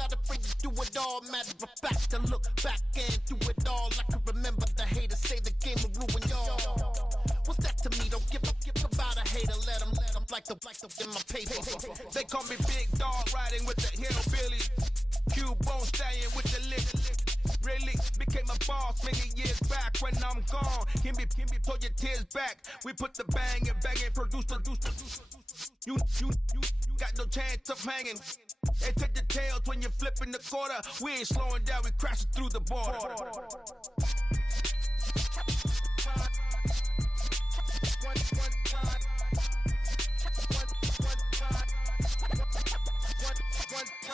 not afraid to do it all. Matter of fact, to look back and do it all. I can remember the haters say the game will ruin y'all. What's that to me? Don't give about a hater. Let them like the in my paper. They call me Big Dog, riding with the hillbilly. Cubone staying with the lick. Really became a boss many years back. When I'm gone, can be pull your tears back. We put the bang and produce. You got no chance of hanging. They take the tails when you're flipping the quarter. We ain't slowing down, we crashing through the border.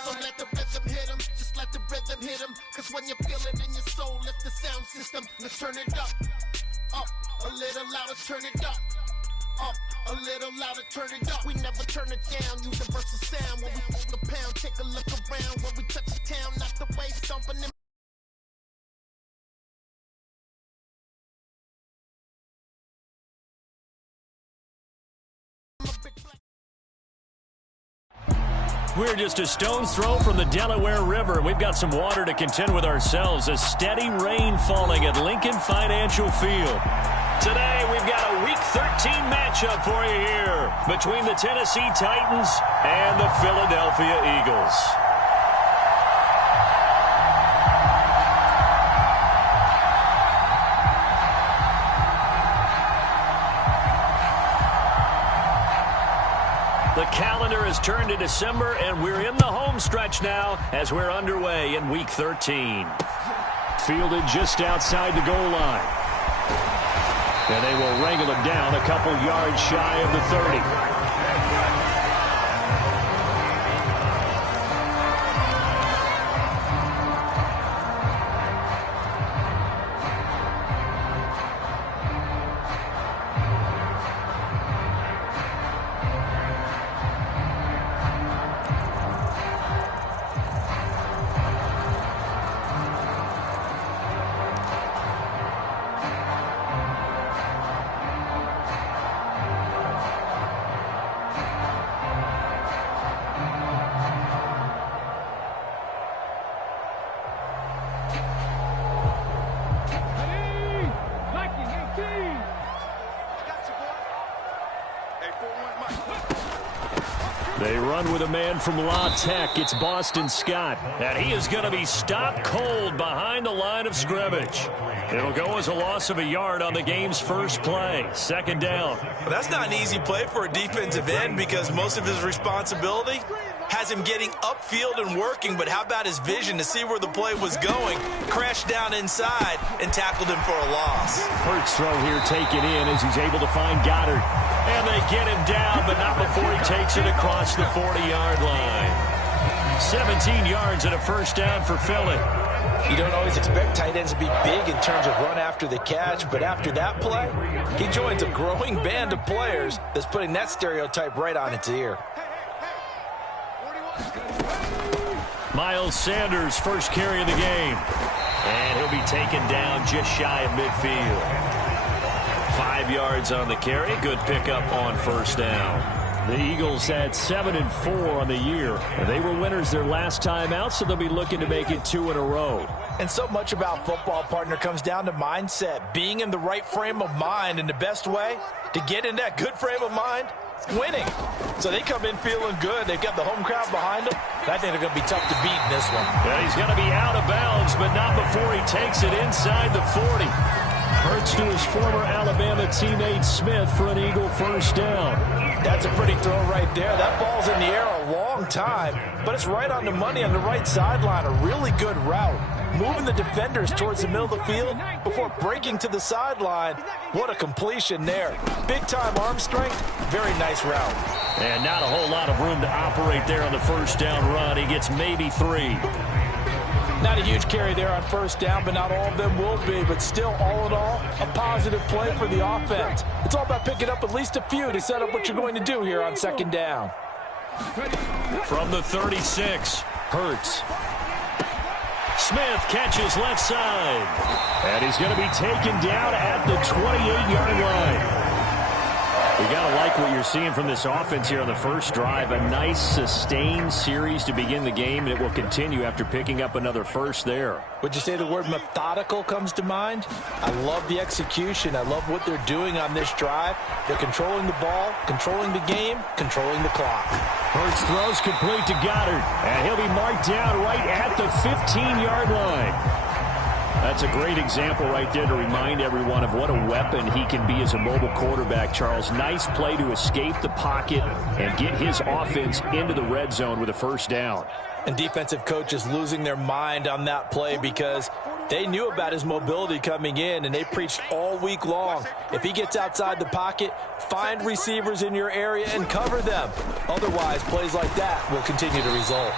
So let the rhythm hit him, just let the rhythm hit him. Cause when you feel it in your soul, lift the sound system. Now turn it up, a little louder, turn it up, a little louder, turn it up. We never turn it down, universal sound. When we hold the pound, take a look around. When we touch the town, not the way stomping them. We're just a stone's throw from the Delaware River. We've got some water to contend with ourselves. A steady rain falling at Lincoln Financial Field. Today, we've got a Week 13 matchup for you here between the Tennessee Titans and the Philadelphia Eagles. The calendar has turned to December, and we're in the home stretch now as we're underway in Week 13. Fielded just outside the goal line. And they will wrangle him down a couple yards shy of the 30. They run with a man from La Tech. It's Boston Scott. And he is going to be stopped cold behind the line of scrimmage. It'll go as a loss of a yard on the game's first play. Second down. Well, that's not an easy play for a defensive end because most of his responsibility has him getting upfield and working, but how about his vision to see where the play was going, crashed down inside, and tackled him for a loss. Hurts throw here taken in as he's able to find Goddard. And they get him down, but not before he takes it across the 40-yard line. 17 yards and a first down for Philly. You don't always expect tight ends to be big in terms of run after the catch, but after that play, he joins a growing band of players that's putting that stereotype right on its ear. Miles Sanders, first carry of the game. And he'll be taken down just shy of midfield. 5 yards on the carry. Good pickup on first down. The Eagles had 7-4 on the year. And they were winners their last time out, so they'll be looking to make it 2 in a row. And so much about football, partner, comes down to mindset. Being in the right frame of mind, and the best way to get in that good frame of mind, winning. So they come in feeling good. They've got the home crowd behind them. I think they're going to be tough to beat in this one. Yeah, he's going to be out of bounds, but not before he takes it inside the 40. Hurts to his former Alabama teammate Smith for an Eagle first down. That's a pretty throw right there. That ball's in the air a long time, but it's right on the money on the right sideline. A really good route. Moving the defenders towards the middle of the field before breaking to the sideline. What a completion there. Big-time arm strength. Very nice route. And not a whole lot of room to operate there on the first down run. He gets maybe 3. Not a huge carry there on first down, but not all of them will be. But still, all in all, a positive play for the offense. It's all about picking up at least a few to set up what you're going to do here on second down. From the 36, Hurts. Smith catches left side. And he's going to be taken down at the 28-yard line. We got to like what you're seeing from this offense here on the first drive. A nice, sustained series to begin the game, and it will continue after picking up another first there. Would you say the word methodical comes to mind? I love the execution. I love what they're doing on this drive. They're controlling the ball, controlling the game, controlling the clock. Hurts throws complete to Goddard, and he'll be marked down right at the 15-yard line. That's a great example right there to remind everyone of what a weapon he can be as a mobile quarterback, Charles. Nice play to escape the pocket and get his offense into the red zone with a first down. And defensive coaches losing their mind on that play because they knew about his mobility coming in, and they preached all week long. If he gets outside the pocket, find receivers in your area and cover them. Otherwise, plays like that will continue to result.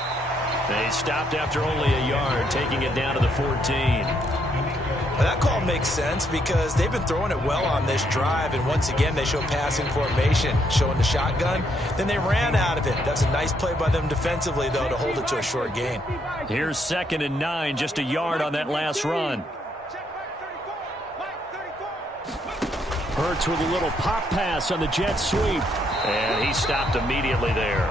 They stopped after only a yard, taking it down to the 14. That call makes sense because they've been throwing it well on this drive, and once again they show passing formation, showing the shotgun. Then they ran out of it. That's a nice play by them defensively, though, to hold it to a short gain. Here's 2nd and 9, just a yard on that last run. Hurts with a little pop pass on the jet sweep, and he stopped immediately there.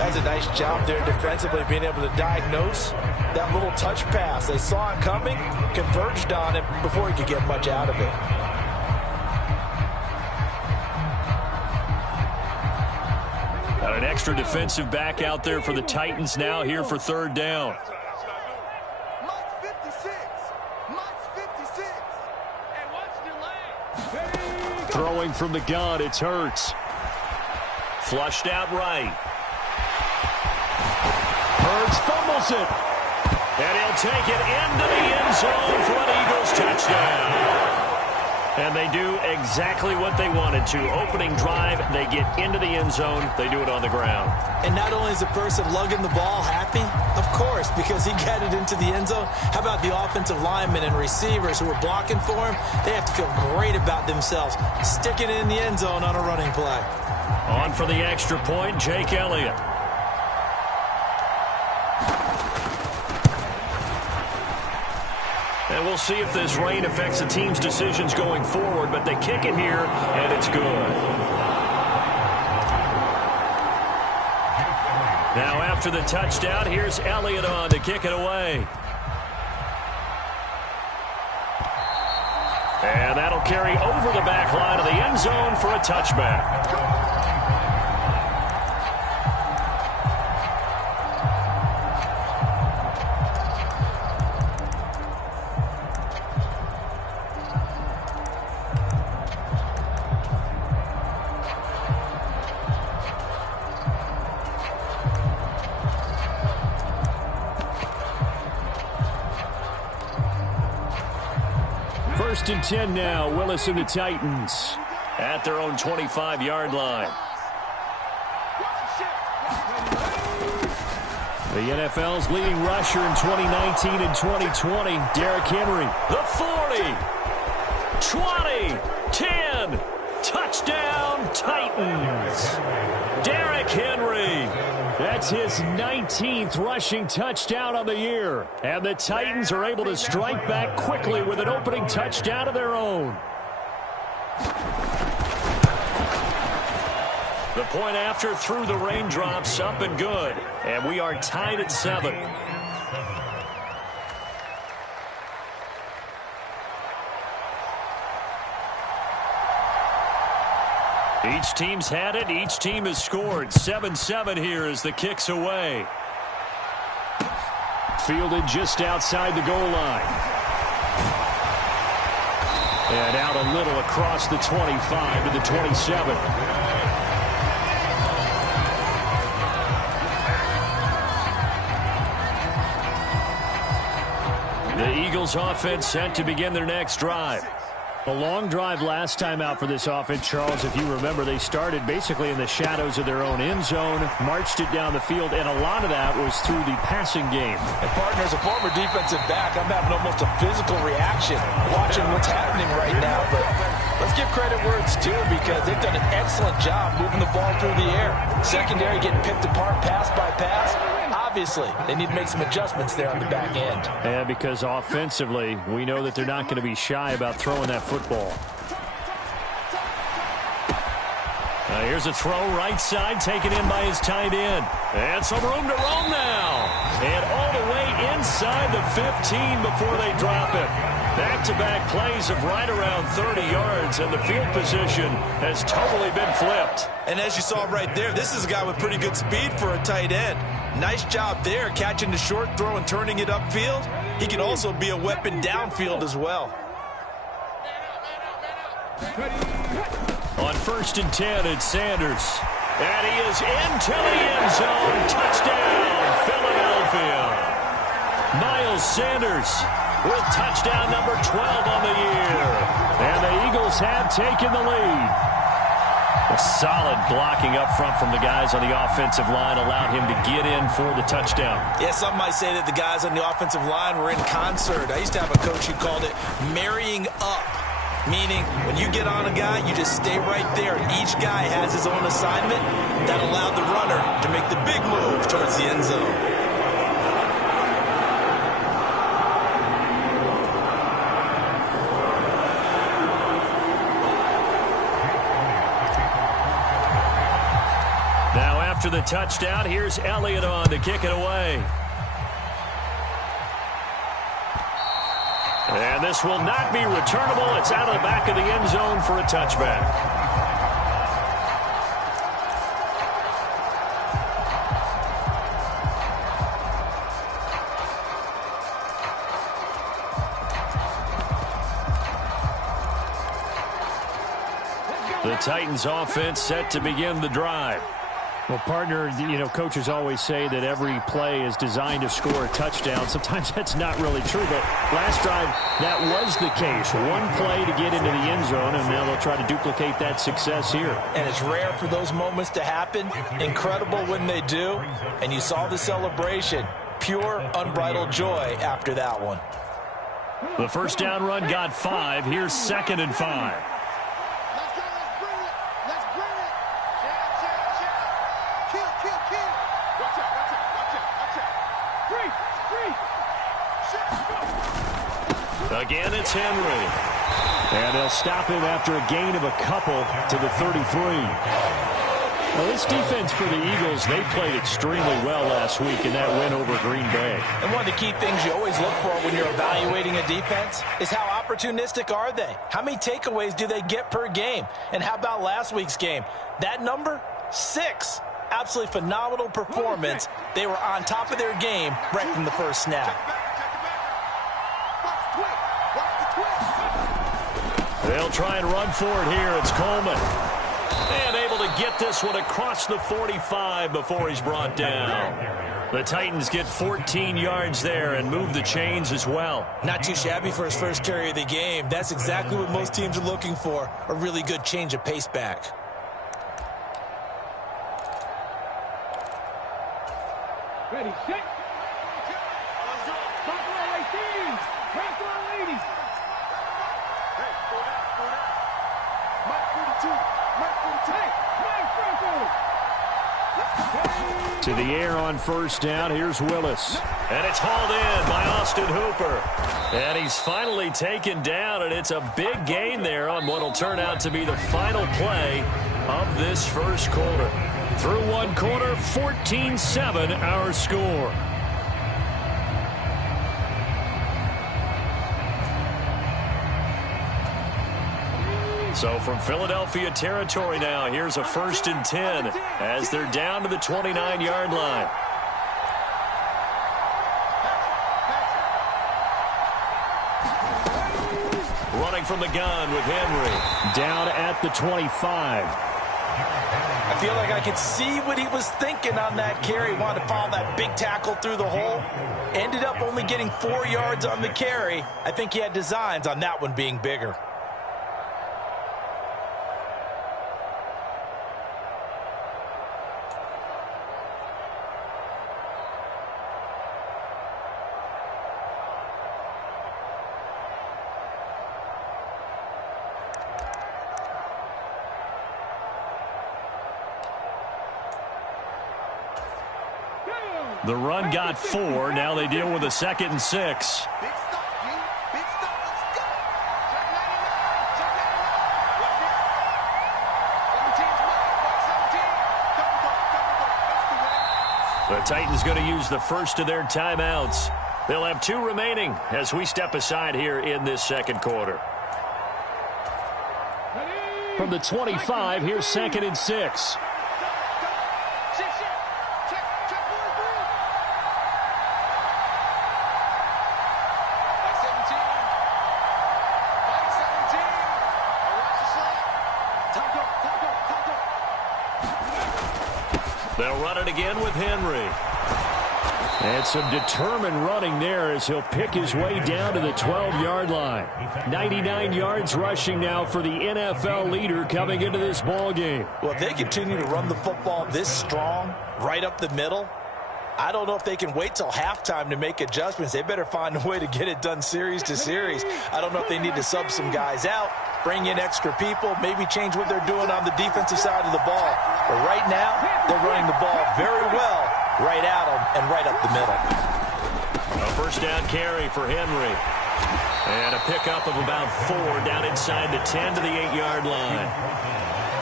That's a nice job there defensively, being able to diagnose that little touch pass. They saw it coming, converged on it before he could get much out of it. Got an extra defensive back out there for the Titans now here for 3rd down. Throwing from the gun, it's Hurts. Flushed out right. Hurts fumbles it. And he'll take it into the end zone for an Eagles touchdown. And they do exactly what they wanted to. Opening drive, they get into the end zone. They do it on the ground. And not only is the person lugging the ball happy, of course, because he got it into the end zone. How about the offensive linemen and receivers who are blocking for him? They have to feel great about themselves, sticking it in the end zone on a running play. On for the extra point, Jake Elliott. And we'll see if this rain affects the team's decisions going forward, but they kick it here, and it's good. Now after the touchdown, here's Elliott on to kick it away. And that'll carry over the back line of the end zone for a touchback. First and 10 now. Willis and the Titans at their own 25-yard line. The NFL's leading rusher in 2019 and 2020, Derrick Henry. The 40, 20, 10, touchdown Titans. Derrick Henry. That's his 19th rushing touchdown on the year. And the Titans are able to strike back quickly with an opening touchdown of their own. The point after through the raindrops, up and good. And we are tied at 7. Each team's had it. Each team has scored. 7-7 here as the kick's away. Fielded just outside the goal line. And out a little across the 25 to the 27. The Eagles offense set to begin their next drive. A long drive last time out for this offense, Charles. If you remember, they started basically in the shadows of their own end zone, marched it down the field, and a lot of that was through the passing game. And, partner, as a former defensive back, I'm having almost a physical reaction watching what's happening right now. But let's give credit where it's due because they've done an excellent job moving the ball through the air. Secondary getting picked apart pass by pass. Obviously, they need to make some adjustments there on the back end. And because offensively, we know that they're not going to be shy about throwing that football. Here's a throw right side, taken in by his tight end. And some room to roam now. And all the way inside the 15 before they drop it. Back-to-back plays of right around 30 yards, and the field position has totally been flipped. And as you saw right there, this is a guy with pretty good speed for a tight end. Nice job there, catching the short throw and turning it upfield. He can also be a weapon downfield as well. On 1st and 10, it's Sanders. And he is into the end zone. Touchdown, Philadelphia. Miles Sanders with touchdown number 12 on the year. And the Eagles have taken the lead. A solid blocking up front from the guys on the offensive line allowed him to get in for the touchdown. Yeah, some might say that the guys on the offensive line were in concert. I used to have a coach who called it marrying up, meaning when you get on a guy, you just stay right there. And each guy has his own assignment that allowed the runner to make the big move towards the end zone. After the touchdown, here's Elliott on to kick it away. And this will not be returnable. It's out of the back of the end zone for a touchback. The Titans offense set to begin the drive. Well, partner, coaches always say that every play is designed to score a touchdown. Sometimes that's not really true, but last drive, that was the case. One play to get into the end zone, and now they'll try to duplicate that success here. And it's rare for those moments to happen. Incredible when they do. And you saw the celebration. Pure, unbridled joy after that one. The first down run got 5. Here's 2nd and 5. Again, it's Henry. And they'll stop him after a gain of a couple to the 33. Well, this defense for the Eagles, they played extremely well last week in that win over Green Bay. And one of the key things you always look for when you're evaluating a defense is how opportunistic are they? How many takeaways do they get per game? And how about last week's game? That number, 6. Absolutely phenomenal performance. They were on top of their game right from the first snap. They'll try and run for it here. It's Coleman. And able to get this one across the 45 before he's brought down. The Titans get 14 yards there and move the chains as well. Not too shabby for his first carry of the game. That's exactly what most teams are looking for, a really good change of pace back. Ready, set. To the air on first down. Here's Willis. And it's hauled in by Austin Hooper. And he's finally taken down, and it's a big gain there on what will turn out to be the final play of this first quarter. Through one quarter, 14-7 our score. So from Philadelphia territory now, here's a 1st and 10 as they're down to the 29-yard line. Running from the gun with Henry. Down at the 25. I feel like I could see what he was thinking on that carry. Wanted to follow that big tackle through the hole. Ended up only getting 4 yards on the carry. I think he had designs on that one being bigger. The run got 4. Now they deal with a 2nd and 6. The Titans going to use the first of their timeouts. They'll have 2 remaining as we step aside here in this second quarter. From the 25, here's 2nd and 6. They'll run it again with Henry. And some determined running there as he'll pick his way down to the 12-yard line. 99 yards rushing now for the NFL leader coming into this ball game. Well, if they continue to run the football this strong, right up the middle, I don't know if they can wait till halftime to make adjustments. They better find a way to get it done series to series. I don't know if they need to sub some guys out, bring in extra people, maybe change what they're doing on the defensive side of the ball. But right now, they're running the ball very well right at them and right up the middle. A first down carry for Henry. And a pickup of about 4 down inside the 10 to the 8-yard line.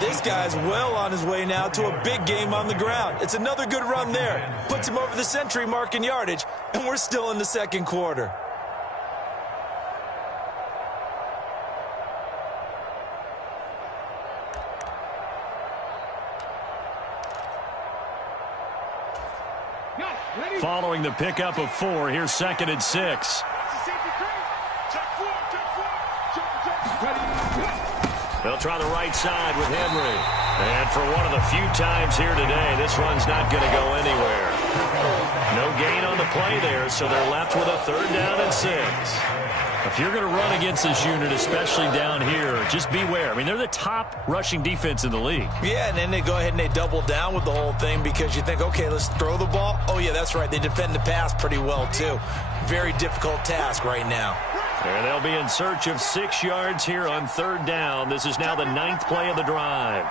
This guy's well on his way now to a big game on the ground. It's another good run there. Puts him over the century mark in yardage, and we're still in the second quarter. Following the pickup of 4, here's 2nd and 6. They'll try the right side with Henry. And for one of the few times here today, this run's not going to go anywhere. No gain on the play there, so they're left with a 3rd down and 6. If you're going to run against this unit, especially down here, just beware. I mean, they're the top rushing defense in the league. Yeah, and then they go ahead and they double down with the whole thing because you think, okay, let's throw the ball. Oh, yeah, that's right. They defend the pass pretty well, too. Very difficult task right now. And they'll be in search of 6 yards here on 3rd down. This is now the 9th play of the drive.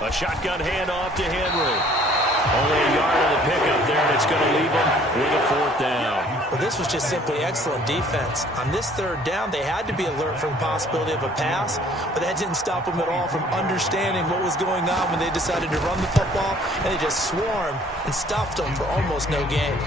A shotgun handoff to Henry. Only a yard on the pickup there, and it's going to leave them with a 4th down. Well, this was just simply excellent defense. On this 3rd down, they had to be alert for the possibility of a pass, but that didn't stop them at all from understanding what was going on when they decided to run the football, and they just swarmed and stuffed them for almost no gain.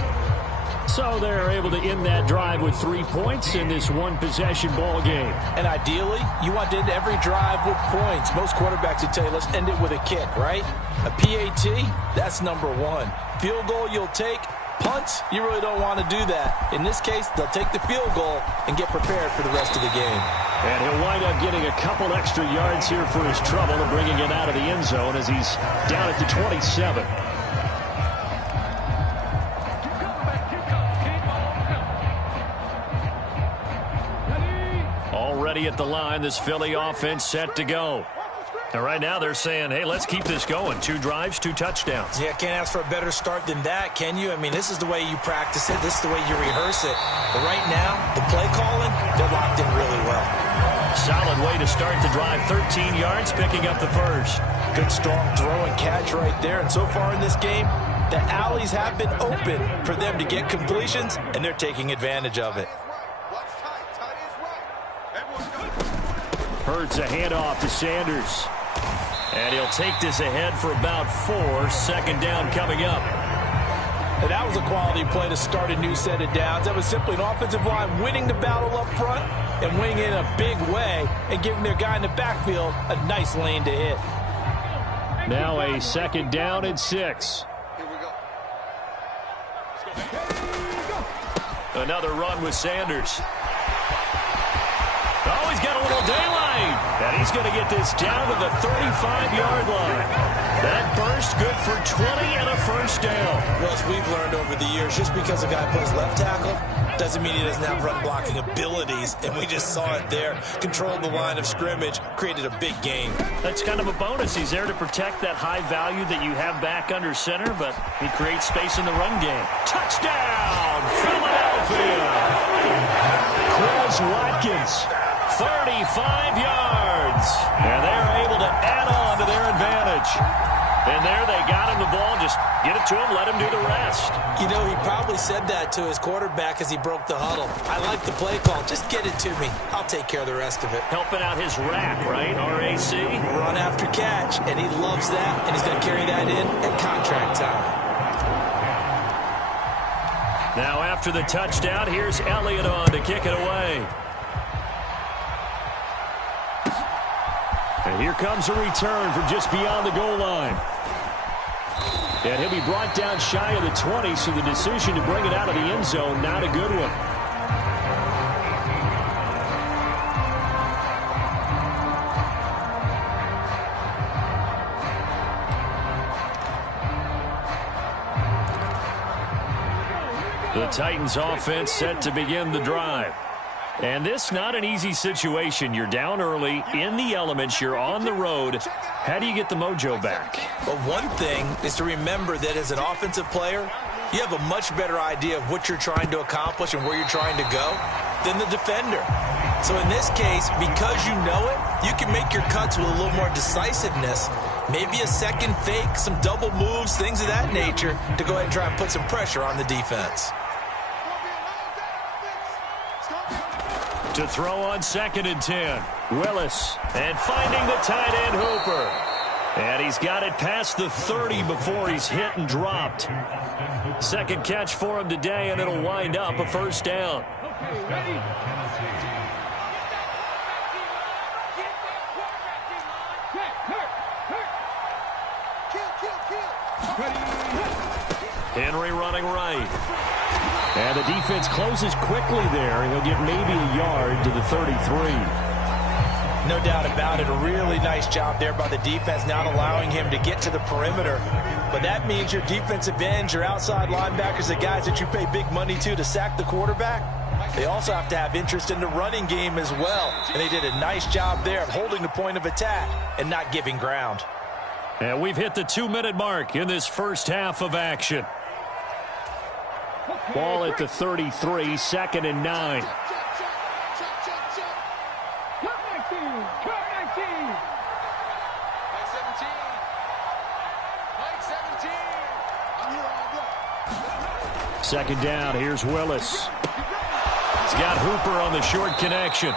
So they're able to end that drive with 3 points in this one-possession ball game. And ideally, you want to end every drive with points. Most quarterbacks would tell you, let's end it with a kick, right? A PAT, that's number 1. Field goal you'll take. Punts, you really don't want to do that. In this case, they'll take the field goal and get prepared for the rest of the game. And he'll wind up getting a couple extra yards here for his trouble and bringing it out of the end zone as he's down at the 27. Already at the line, this Philly offense set to go. And right now they're saying, hey, let's keep this going. 2 drives, 2 touchdowns. Yeah, can't ask for a better start than that, can you? I mean, this is the way you practice it. This is the way you rehearse it. But right now, the play calling, they're locked in really well. Solid way to start the drive. 13 yards, picking up the first. Good, strong throw and catch right there. And so far in this game, the alleys have been open for them to get completions, and they're taking advantage of it. Hurts a handoff to Sanders. And he'll take this ahead for about 4. 2nd down coming up. And that was a quality play to start a new set of downs. That was simply an offensive line winning the battle up front and winning in a big way and giving their guy in the backfield a nice lane to hit. Now a 2nd down and 6. Another run with Sanders. Oh, he's got a little daylight. And he's going to get this down to the 35-yard line. That burst good for 20 and a first down. Well, as we've learned over the years, just because a guy plays left tackle doesn't mean he doesn't have run blocking abilities. And we just saw it there. Controlled the line of scrimmage, created a big gain. That's kind of a bonus. He's there to protect that high value that you have back under center, but he creates space in the run game. Touchdown, Philadelphia! Chris Watkins. 35 yards. And they're able to add on to their advantage. And there they got him the ball. Just get it to him, let him do the rest. You know, he probably said that to his quarterback as he broke the huddle. I like the play call. Just get it to me. I'll take care of the rest of it. Helping out his rack, right? RAC. Run after catch, and he loves that, and he's going to carry that in at contract time. Now after the touchdown, here's Elliott on to kick it away. And here comes a return from just beyond the goal line. And he'll be brought down shy of the 20, so the decision to bring it out of the end zone, not a good one. The Titans offense set to begin the drive. And this not an easy situation. You're down early, in the elements, you're on the road. How do you get the mojo back? Well, one thing is to remember that as an offensive player, you have a much better idea of what you're trying to accomplish and where you're trying to go than the defender. So in this case, because you know it, you can make your cuts with a little more decisiveness. Maybe a second fake, some double moves, things of that nature to go ahead and try and put some pressure on the defense. To throw on 2nd and 10. Willis. And finding the tight end Hooper. And he's got it past the 30 before he's hit and dropped. Second catch for him today, and it'll wind up a first down. Okay, ready? Henry running right. And the defense closes quickly there, and he'll get maybe a yard to the 33. No doubt about it. A really nice job there by the defense, not allowing him to get to the perimeter. But that means your defensive ends, your outside linebackers, the guys that you pay big money to sack the quarterback, they also have to have interest in the running game as well. And they did a nice job there of holding the point of attack and not giving ground. And we've hit the 2-minute mark in this first half of action. Ball at the 33, 2nd and 9. Second down, here's Willis. He's got Hooper on the short connection.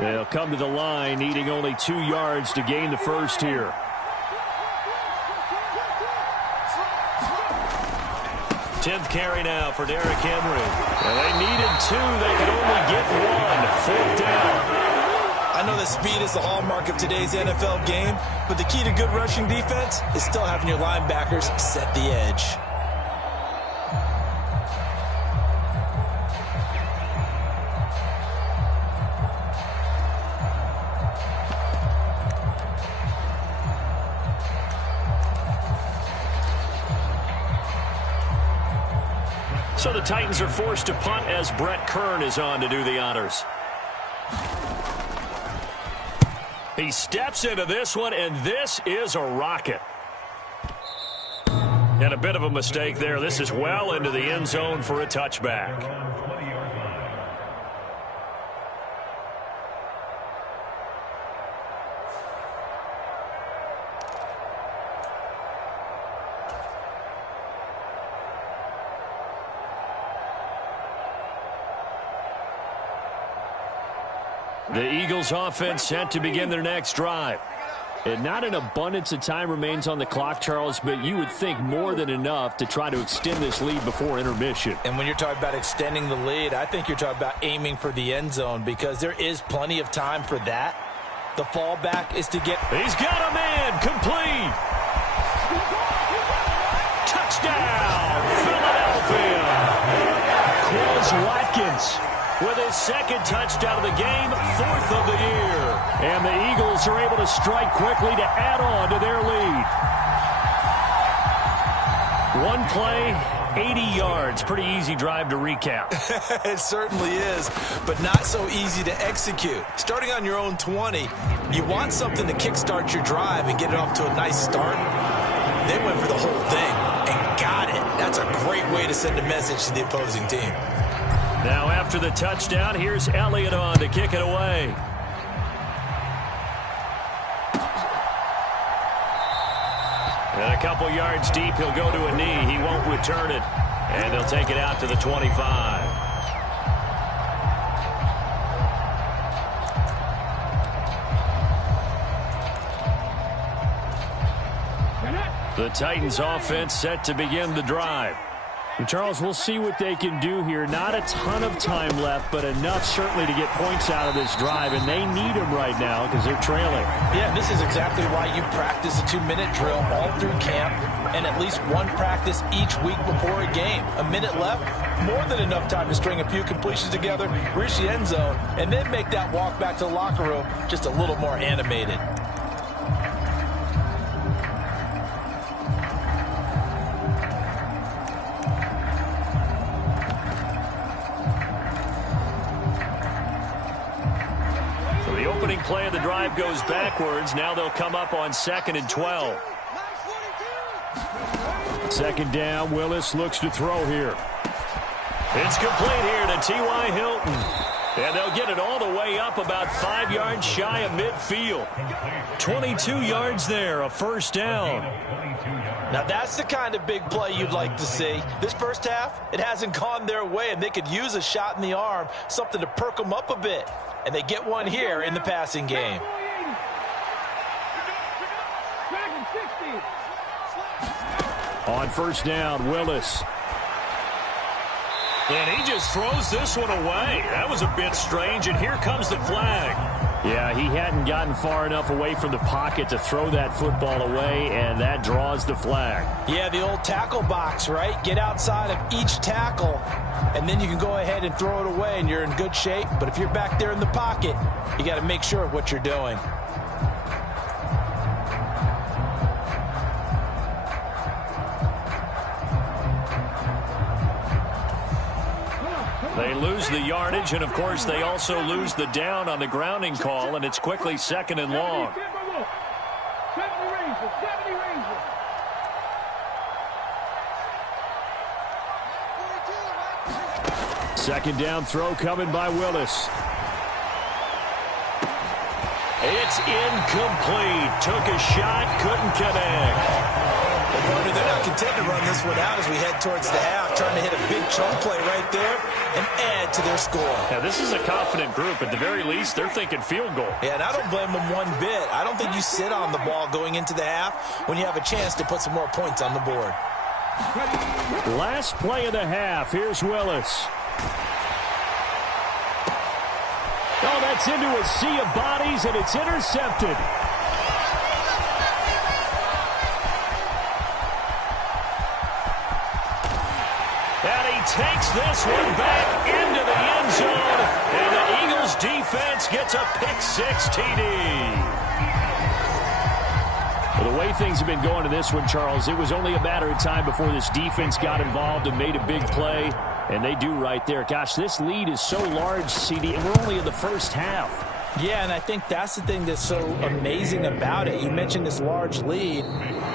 They'll come to the line, needing only 2 yards to gain the first here. Tenth carry now for Derrick Henry. Well, they needed 2. They could only get 1. 4th down. I know that speed is the hallmark of today's NFL game, but the key to good rushing defense is still having your linebackers set the edge. So the Titans are forced to punt as Brett Kern is on to do the honors. He steps into this one, and this is a rocket. And a bit of a mistake there. This is well into the end zone for a touchback. The Eagles offense set to begin their next drive. And not an abundance of time remains on the clock, Charles, but you would think more than enough to try to extend this lead before intermission. And when you're talking about extending the lead, I think you're talking about aiming for the end zone because there is plenty of time for that. The fallback is to get... He's got a man, complete. Touchdown, Philadelphia. Quez Watkins with his 2nd touchdown of the game, 4th of the year. And the Eagles are able to strike quickly to add on to their lead. One play, 80 yards. Pretty easy drive to recap. It certainly is, but not so easy to execute. Starting on your own 20, You want something to kickstart your drive and get it off to a nice start. They went for the whole thing and got it. That's a great way to send a message to the opposing team. Now after the touchdown, here's Elliott on to kick it away. And a couple yards deep, he'll go to a knee. He won't return it. And they'll take it out to the 25. The Titans offense set to begin the drive. And Charles, we'll see what they can do here. Not a ton of time left, but enough certainly to get points out of this drive, and they need them right now because they're trailing. Yeah, this is exactly why you practice a 2-minute drill all through camp and at least one practice each week before a game. A minute left, more than enough time to string a few completions together, reach the end zone, and then make that walk back to the locker room just a little more animated. Play of the drive goes backwards. Now they'll come up on 2nd and 12. Second down. Willis looks to throw here. It's complete here to T.Y. Hilton. And they'll get it all the way up about 5 yards shy of midfield. 22 yards there, a first down. Now that's the kind of big play you'd like to see. This first half, it hasn't gone their way, and they could use a shot in the arm, something to perk them up a bit. And they get one here in the passing game. On first down, Willis. And he just throws this one away. That was a bit strange, and here comes the flag. Yeah, he hadn't gotten far enough away from the pocket to throw that football away, and that draws the flag. Yeah, the old tackle box, right? Get outside of each tackle, and then you can go ahead and throw it away, and you're in good shape. But if you're back there in the pocket, you got to make sure of what you're doing. They lose the yardage, and, of course, they also lose the down on the grounding call, and it's quickly 2nd and long. Second down throw coming by Willis. It's incomplete. Took a shot, couldn't connect. Partner, they're not content to run this one out as we head towards the half, trying to hit a big chunk play right there and add to their score. Yeah, this is a confident group. At the very least, they're thinking field goal. Yeah, and I don't blame them one bit. I don't think you sit on the ball going into the half when you have a chance to put some more points on the board. Last play of the half. Here's Willis. Oh, that's into a sea of bodies, and it's intercepted. And he takes this one back into the end zone, and the Eagles defense gets a pick-6 TD. Well, the way things have been going to this one, Charles, it was only a matter of time before this defense got involved and made a big play, and they do right there. Gosh, this lead is so large, CD, and we're only in the first half. Yeah, and I think that's the thing that's so amazing about it. You mentioned this large lead.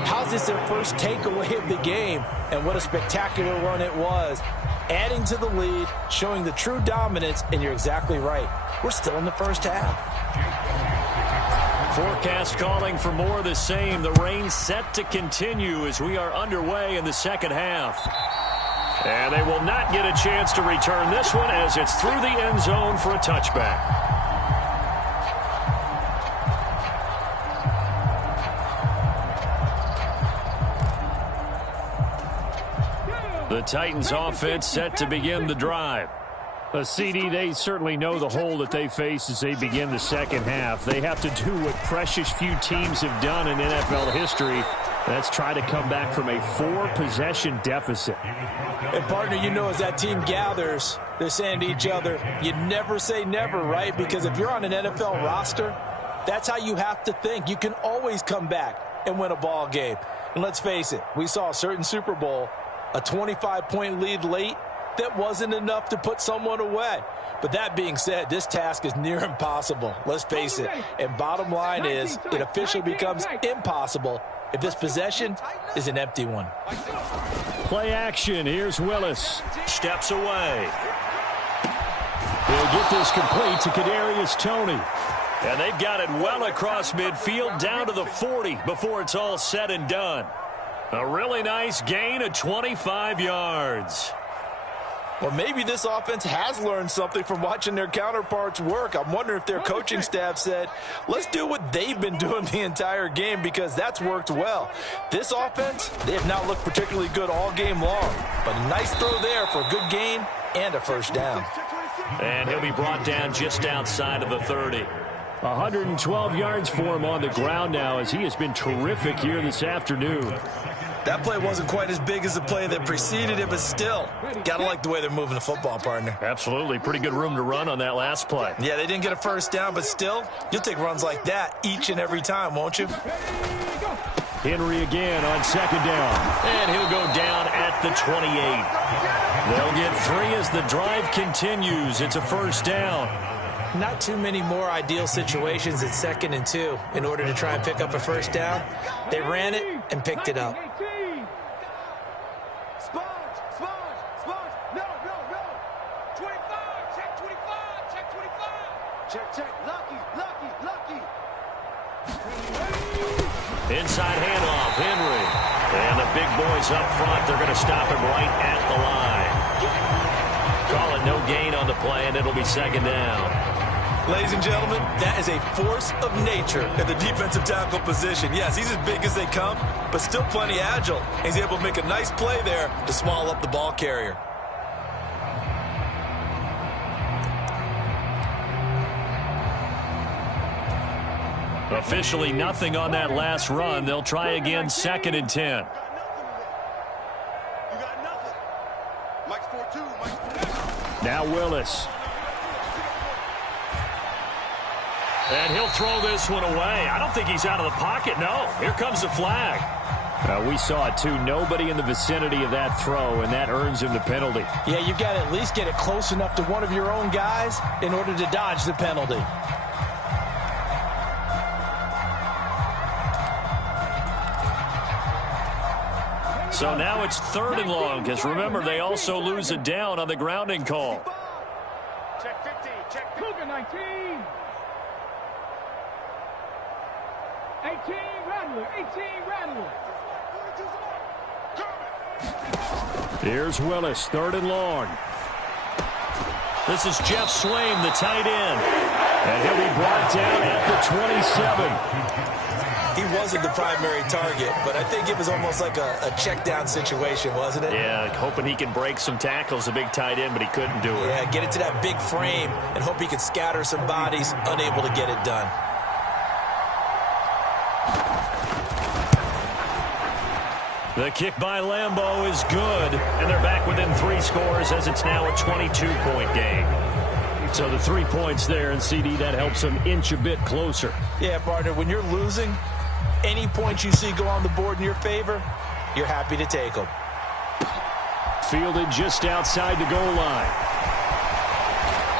How's this their first takeaway of the game? And what a spectacular run it was. Adding to the lead, showing the true dominance, and you're exactly right. We're still in the first half. Forecast calling for more of the same. The rain set to continue as we are underway in the second half. And they will not get a chance to return this one as it's through the end zone for a touchback. The Titans offense set to begin the drive. CD, they certainly know the hole that they face as they begin the second half. They have to do what precious few teams have done in NFL history. That's try to come back from a 4-possession deficit. And, partner, you know, as that team gathers, they're saying to each other, you never say never, right? Because if you're on an NFL roster, that's how you have to think. You can always come back and win a ball game. And let's face it, we saw a certain Super Bowl, a 25-point lead late, that wasn't enough to put someone away. But that being said, this task is near impossible. Let's face it. And bottom line is, it officially becomes impossible if this possession is an empty one. Play action. Here's Willis. Steps away. He'll get this complete to Kadarius Toney. And they've got it well across midfield down to the 40 before it's all said and done. A really nice gain of 25 yards. Well, maybe this offense has learned something from watching their counterparts work. I'm wondering if their coaching staff said, let's do what they've been doing the entire game, because that's worked well. This offense, they have not looked particularly good all game long. But a nice throw there for a good gain and a first down. And he'll be brought down just outside of the 30. 112 yards for him on the ground now, as he has been terrific here this afternoon. That play wasn't quite as big as the play that preceded it, but still, gotta like the way they're moving the football, partner. Absolutely. Pretty good room to run on that last play. Yeah, they didn't get a first down, but still, you'll take runs like that each and every time, won't you? Henry again on second down. And he'll go down at the 28. They'll get 3 as the drive continues. It's a first down. Not too many more ideal situations at 2nd and 2 in order to try and pick up a first down. They ran it and picked it up. Inside handoff, Henry. And the big boys up front, they're going to stop him right at the line. Call it no gain on the play, and it'll be second down. Ladies and gentlemen, that is a force of nature in the defensive tackle position. Yes, he's as big as they come, but still plenty agile. He's able to make a nice play there to swallow up the ball carrier. Officially nothing on that last run. They'll try again, 2nd and 10. Now Willis. And he'll throw this one away. I don't think he's out of the pocket, no. Here comes the flag. We saw it too. Nobody in the vicinity of that throw, and that earns him the penalty. Yeah, you've got to at least get it close enough to one of your own guys in order to dodge the penalty. So now it's 3rd and long, because remember, they also lose a down on the grounding call. Check 50, check Cougar 19. 18 Rattler, 18 Rattler. Here's Willis, 3rd and long. This is Jeff Swaim, the tight end. And he'll be brought down at the 27. He wasn't the primary target, but I think it was almost like a check down situation, wasn't it? Yeah, hoping he can break some tackles, a big tight end, but he couldn't do it. Yeah, get it to that big frame and hope he can scatter some bodies, unable to get it done. The kick by Lambeau is good, and they're back within 3 scores as it's now a 22-point game. So the 3 points there, and CD, that helps them inch a bit closer. Yeah, partner, when you're losing, any points you see go on the board in your favor, you're happy to take them. Fielded just outside the goal line.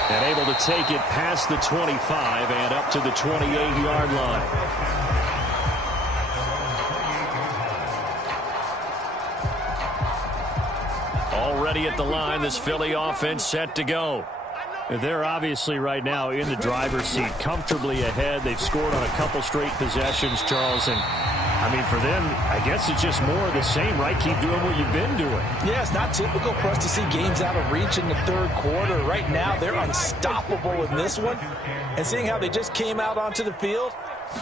And able to take it past the 25 and up to the 28-yard line. Already at the line, this Philly offense set to go. They're obviously right now in the driver's seat, comfortably ahead. They've scored on a couple straight possessions, Charles. And, I mean, for them, I guess it's just more of the same, right? Keep doing what you've been doing. Yeah, it's not typical for us to see games out of reach in the 3rd quarter. Right now, they're unstoppable in this one. And seeing how they just came out onto the field,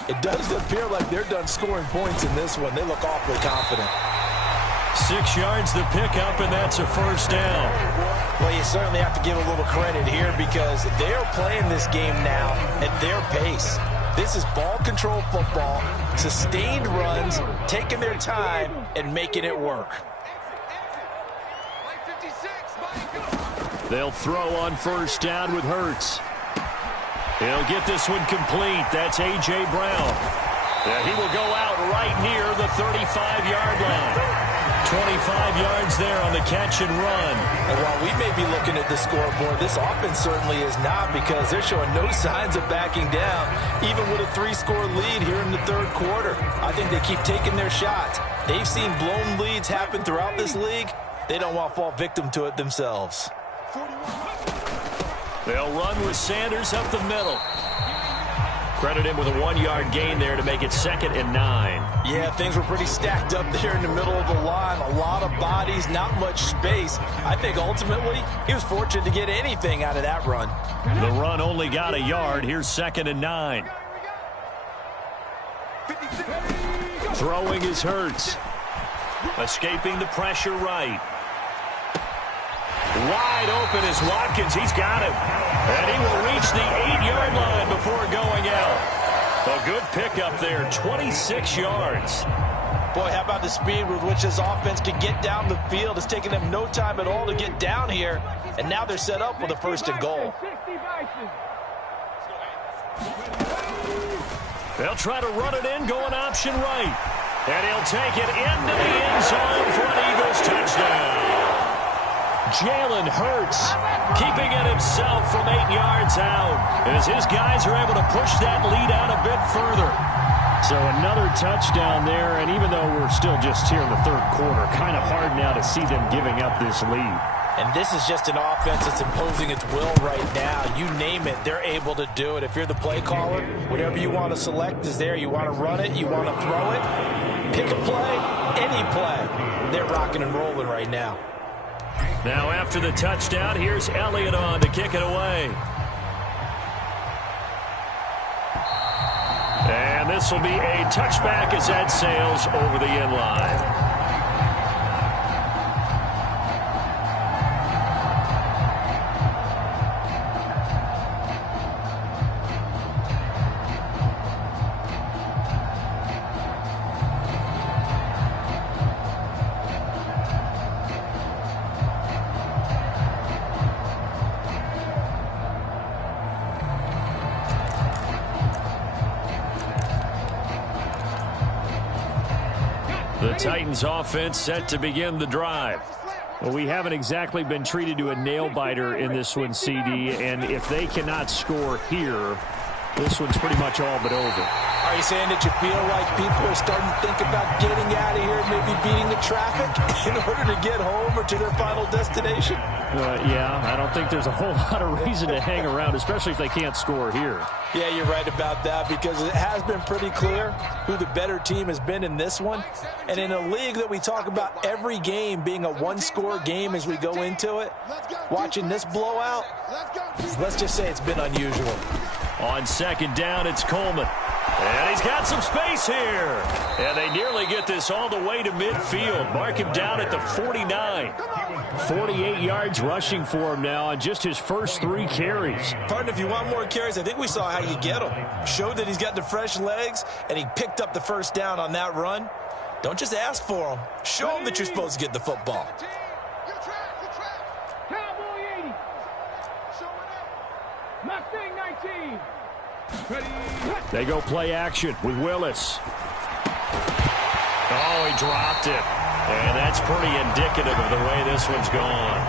it does appear like they're done scoring points in this one. They look awfully confident. 6 yards the pickup, and that's a first down. Well, you certainly have to give a little credit here because they're playing this game now at their pace. This is ball control football, sustained runs, taking their time, and making it work. They'll throw on first down with Hurts. He'll get this one complete. That's A.J. Brown. Yeah, he will go out right near the 35-yard line. 25 yards there on the catch and run. And while we may be looking at the scoreboard, this offense certainly is not, because they're showing no signs of backing down, even with a 3-score lead here in the third quarter. I think they keep taking their shots. They've seen blown leads happen throughout this league. They don't want to fall victim to it themselves. They'll run with Sanders up the middle. Credit him with a 1-yard gain there to make it 2nd and 9. Yeah, things were pretty stacked up there in the middle of the line. A lot of bodies, not much space. I think ultimately he was fortunate to get anything out of that run. The run only got a yard. Here's 2nd and 9. Throwing is Hittaz. Escaping the pressure right. Wide open is Watkins. He's got him. And he will reach the 8-yard line before going out. A good pickup there, 26 yards. Boy, how about the speed with which this offense can get down the field? It's taken them no time at all to get down here. And now they're set up with a 1st and goal. They'll try to run it in, going option right. And he'll take it into the end zone for an Eagles touchdown. Jalen Hurts keeping it himself from 8 yards out as his guys are able to push that lead out a bit further. So another touchdown there, and even though we're still just here in the third quarter, kind of hard now to see them giving up this lead. And this is just an offense that's imposing its will right now. You name it, they're able to do it. If you're the play caller, whatever you want to select is there. You want to run it, you want to throw it, pick a play, any play. They're rocking and rolling right now. Now after the touchdown, here's Elliott on to kick it away. And this will be a touchback as that sails over the end line. The Titans offense set to begin the drive. Well, we haven't exactly been treated to a nail-biter in this one, CD, and if they cannot score here, this one's pretty much all but over. Are you saying that you feel like people are starting to think about getting out of here and maybe beating the traffic in order to get home or to their final destination? Yeah, I don't think there's a whole lot of reason to hang around, especially if they can't score here. Yeah, you're right about that, because it has been pretty clear who the better team has been in this one. And in a league that we talk about every game being a one-score game as we go into it, watching this blowout, let's just say it's been unusual. On 2nd down, it's Coleman. And he's got some space here. And they nearly get this all the way to midfield. Mark him down at the 49. 48 yards rushing for him now on just his first 3 carries. Partner, if you want more carries, I think we saw how you get them. Showed that he's got the fresh legs, and he picked up the 1st down on that run. Don't just ask for them. Show them that you're supposed to get the football. Cowboy 80. Mustang 19. They go play action with Willis. Oh, he dropped it. And that's pretty indicative of the way this one's gone.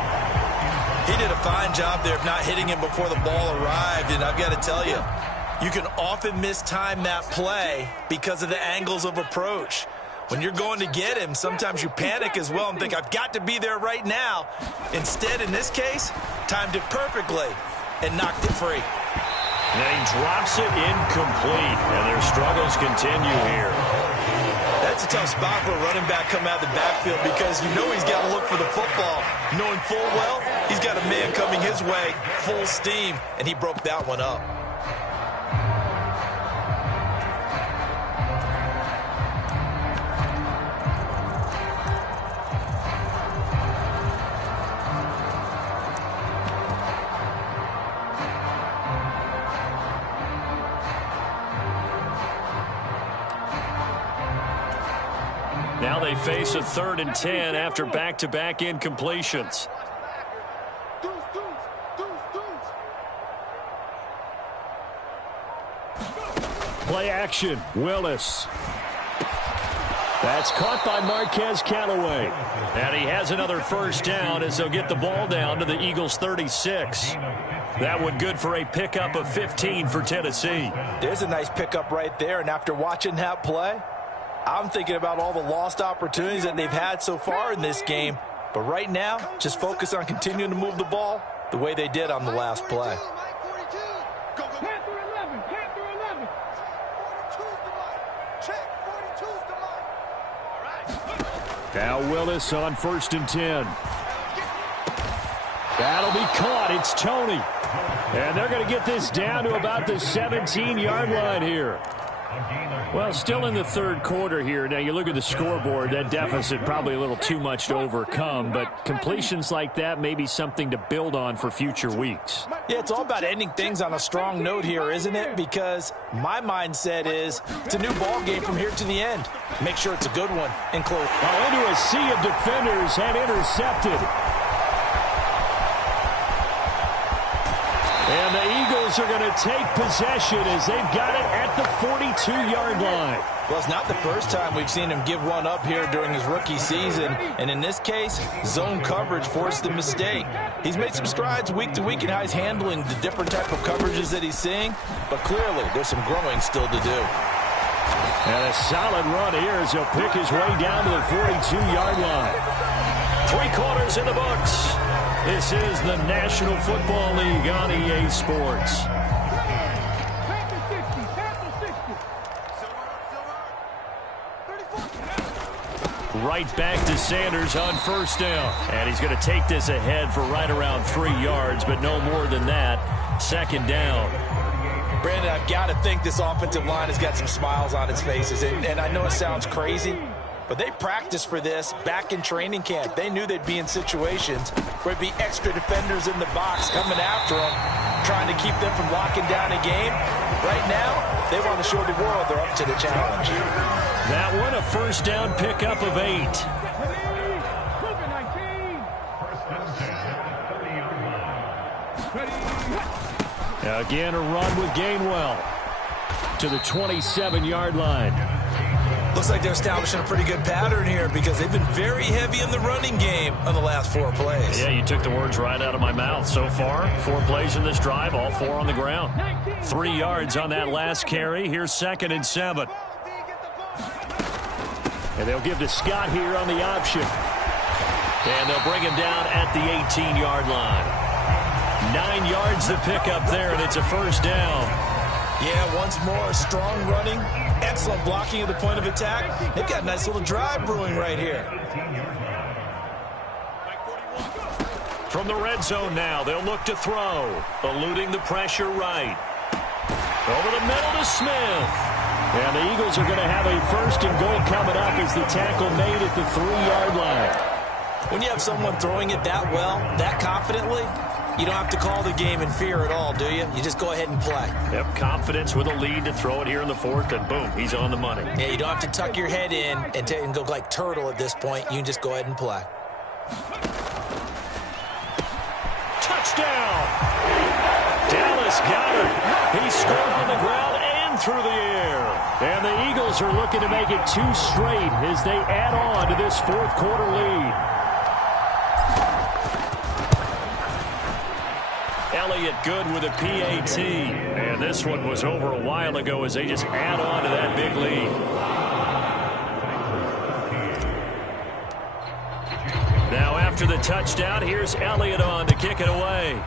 He did a fine job there of not hitting him before the ball arrived. And I've got to tell you, you can often mistime that play because of the angles of approach. When you're going to get him, sometimes you panic as well and think, I've got to be there right now. Instead, in this case, timed it perfectly and knocked it free. And then he drops it incomplete, and their struggles continue here. That's a tough spot for a running back coming out of the backfield, because you know he's got to look for the football, knowing full well he's got a man coming his way full steam, and he broke that one up. Now they face a 3rd and 10 after back-to-back incompletions. Play action, Willis. That's caught by Marquez Callaway. And he has another first down as they'll get the ball down to the Eagles' 36. That one good for a pickup of 15 for Tennessee. There's a nice pickup right there, and after watching that play, I'm thinking about all the lost opportunities that they've had so far in this game. But right now, just focus on continuing to move the ball the way they did on the last play. Now Willis on 1st and 10. That'll be caught. It's Tony. And they're going to get this down to about the 17-yard line here. Well, still in the third quarter here. Now, you look at the scoreboard, that deficit probably a little too much to overcome, but completions like that may be something to build on for future weeks. Yeah, it's all about ending things on a strong note here, isn't it? Because my mindset is it's a new ball game from here to the end. Make sure it's a good one and close. Into a sea of defenders and intercepted. And the Eagles are going to take possession as they've got it at the 42-yard line. Well, it's not the first time we've seen him give one up here during his rookie season. And in this case, zone coverage forced the mistake. He's made some strides week to week in how he's handling the different type of coverages that he's seeing. But clearly, there's some growing still to do. And a solid run here as he'll pick his way down to the 42-yard line. 3 quarters in the books. This is the National Football League on EA Sports. Right back to Sanders on 1st down. And he's going to take this ahead for right around 3 yards, but no more than that. 2nd down. Brandon, I've got to think this offensive line has got some smiles on its faces. And I know it sounds crazy, but they practiced for this back in training camp. They knew they'd be in situations where there'd be extra defenders in the box coming after them, trying to keep them from locking down a game. Right now, they want to show the world they're up to the challenge. That one, a 1st down pickup of 8. Again, a run with Gainwell to the 27-yard line. Looks like they're establishing a pretty good pattern here because they've been very heavy in the running game on the last 4 plays. Yeah, you took the words right out of my mouth. So far, 4 plays in this drive, all 4 on the ground. 3 yards on that last carry. Here's 2nd and 7. And they'll give to Scott here on the option. And they'll bring him down at the 18-yard line. 9 yards to pick up there, and it's a 1st down. Yeah, once more, strong running, excellent blocking at the point of attack. They've got a nice little drive brewing right here. From the red zone now, they'll look to throw. Eluding the pressure right. Over the middle to Smith. And the Eagles are going to have a 1st and goal coming up as the tackle made at the 3-yard line. When you have someone throwing it that well, that confidently, you don't have to call the game in fear at all, do you? You just go ahead and play. Yep, confidence with a lead to throw it here in the 4th, and boom, he's on the money. Yeah, you don't have to tuck your head in and go like turtle at this point. You can just go ahead and play. Touchdown! Dallas Goedert. He scored on the ground and through the air. And the Eagles are looking to make it 2 straight as they add on to this 4th quarter lead. Elliott good with a PAT. And this one was over a while ago as they just add on to that big lead. Now after the touchdown, here's Elliott on to kick it away.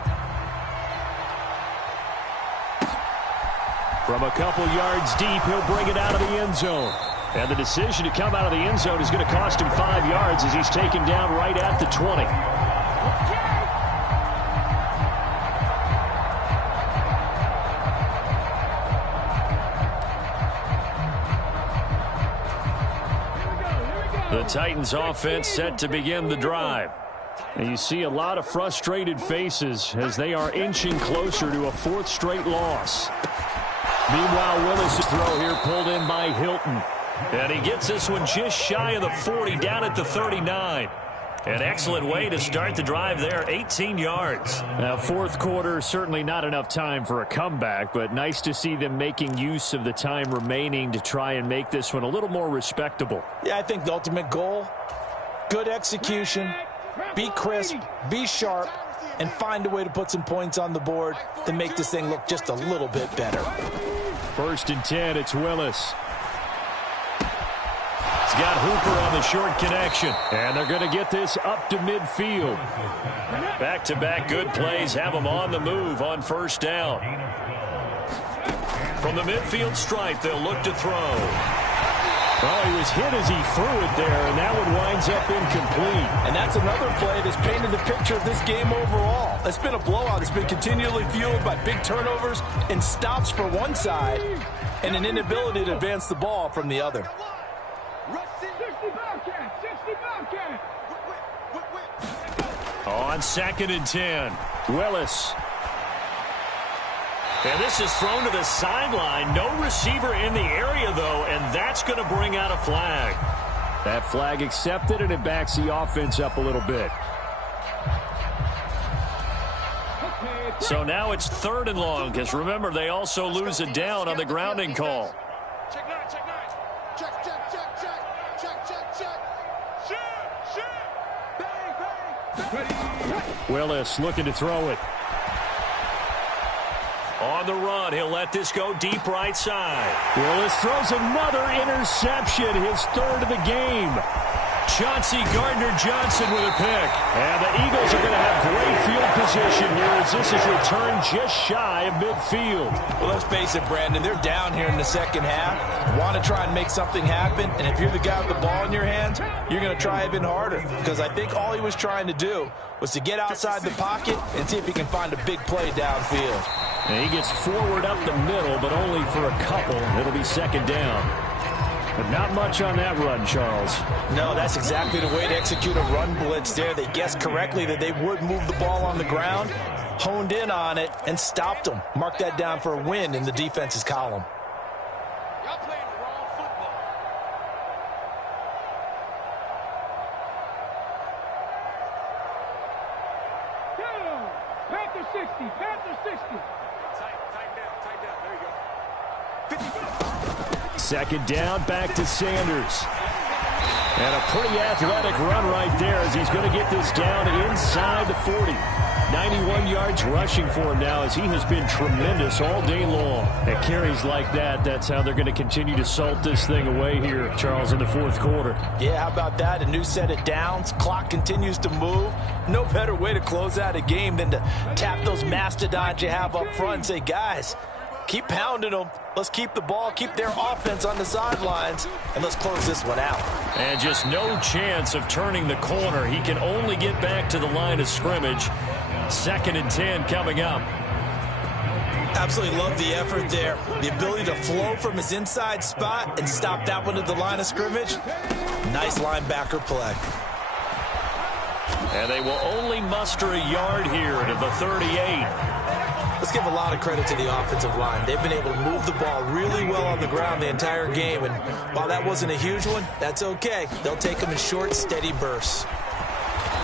From a couple yards deep, he'll bring it out of the end zone. And the decision to come out of the end zone is going to cost him 5 yards as he's taken down right at the 20. The Titans offense set to begin the drive. And you see a lot of frustrated faces as they are inching closer to a 4th straight loss. Meanwhile, Willis' throw here pulled in by Hilton. And he gets this one just shy of the 40, down at the 39. An excellent way to start the drive there, 18 yards. Now, fourth quarter, certainly not enough time for a comeback, but nice to see them making use of the time remaining to try and make this one a little more respectable. Yeah, I think the ultimate goal, good execution, be crisp, be sharp, and find a way to put some points on the board to make this thing look just a little bit better. 1st and 10, it's Willis. He's got Hooper on the short connection, and they're going to get this up to midfield. Back-to-back good plays have them on the move on 1st down. From the midfield stripe, they'll look to throw. Well, he was hit as he threw it there, and that one winds up incomplete. And that's another play that's painted the picture of this game overall. It's been a blowout. It's been continually fueled by big turnovers and stops for one side and an inability to advance the ball from the other. 60 Bobcat. On 2nd and 10, Willis. And this is thrown to the sideline. No receiver in the area, though, and that's going to bring out a flag. That flag accepted, and it backs the offense up a little bit. So now it's 3rd and long, because remember, they also lose a down on the grounding call. Check 9, check 9. Check, check, check, check. Check, check, check. Shoot, shoot. Bang, bang. Willis looking to throw it. On the run, he'll let this go deep right side. Willis throws another interception, his 3rd of the game. Chauncey Gardner-Johnson with a pick. And the Eagles are going to have great field position here as this is returned just shy of midfield. Well, let's face it, Brandon, they're down here in the second half. Want to try and make something happen, and if you're the guy with the ball in your hands, you're going to try even harder, because I think all he was trying to do was to get outside the pocket and see if he can find a big play downfield. And he gets forward up the middle, but only for a couple. It'll be 2nd down. But not much on that run, Charles. No, that's exactly the way to execute a run blitz there. They guessed correctly that they would move the ball on the ground, honed in on it, and stopped them. Mark that down for a win in the defense's column. Y'all playing the wrong football. Down. Panther 60. Panther 60. Tight down. There you go. 2nd down, back to Sanders. And a pretty athletic run right there as he's going to get this down inside the 40. 91 yards rushing for him now as he has been tremendous all day long. At carries like that, that's how they're going to continue to salt this thing away here, Charles, in the 4th quarter. Yeah, how about that? A new set of downs. Clock continues to move. No better way to close out a game than to tap those mastodons you have up front and say, guys, keep pounding them. Let's keep the ball, keep their offense on the sidelines, and let's close this one out. And just no chance of turning the corner. He can only get back to the line of scrimmage. 2nd and 10 coming up. Absolutely love the effort there. The ability to flow from his inside spot and stop that one at the line of scrimmage. Nice linebacker play. And they will only muster a yard here to the 38. Let's give a lot of credit to the offensive line. They've been able to move the ball really well on the ground the entire game. And while that wasn't a huge one, that's okay. They'll take them in short, steady bursts.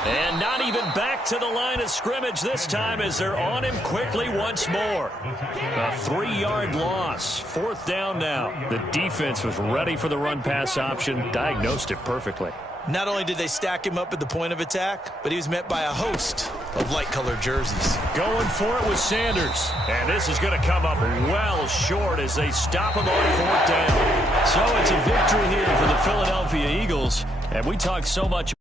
And not even back to the line of scrimmage this time as they're on him quickly once more. A 3-yard loss. 4th down now. The defense was ready for the run-pass option. Diagnosed it perfectly. Not only did they stack him up at the point of attack, but he was met by a host of light-colored jerseys. Going for it with Sanders. And this is going to come up well short as they stop him on 4th down. So it's a victory here for the Philadelphia Eagles. And we talk so much